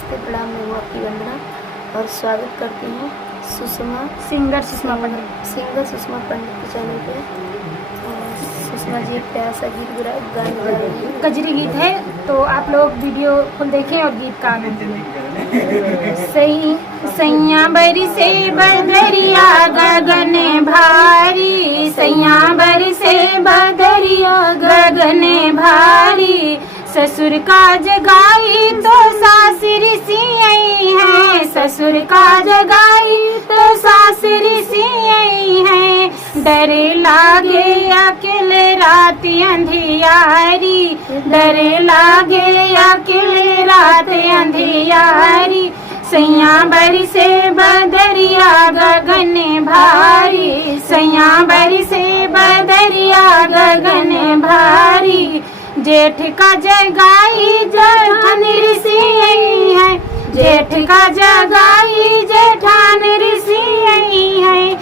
नमस्ते प्रणाम, मैं हूँ आपकी वंदना और स्वागत करती हूँ सिंगर सुषमा पंडित के चैनल पे। और सुषमा जी एक प्यारा सा गीत गाने जा रही है, गजरी गीत है, तो आप लोग वीडियो फुल देखें और गीत का आनंद लें। सैया बरी से बदरिया गगन भारी, सैया बरी से बदरिया गगन भारी, ससुर का जगाई तो सासुर सियई है, ससुर का जगाई तो सासुर सियई है, डरे लागे अकेले रात अंधियारी, डरे लागे अकेले रात अंधियारी, सैया बरी से बदरिया गगन भारी, सैया बरी से बदरिया गगन भारी, जेठ का जगाई जेठान ऋषि है, जेठ का जगाई जेठान ऋषि है,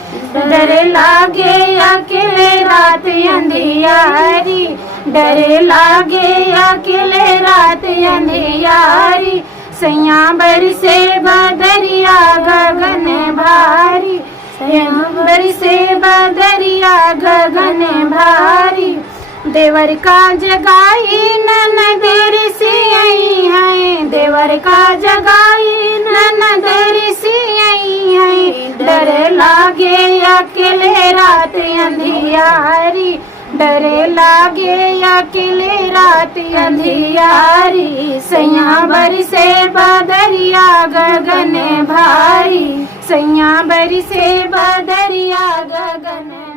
डरे लागे अकेले रात अंधियारी, डरे लागे अकेले रात अंधियारी, सैया बरी से बदरिया गगन भारी, सैया बरी से बदरिया गगन भारी, देवर का जगाई ननद ऋषि है, देवर का जगाई ननद ऋषि है, डरे लागे अकेले रात अंधियारी, डरे लागे अकेले रात अंधियारी, सैया बरी से बदरिया गगन भारी, सैया बरी से बदरिया गगन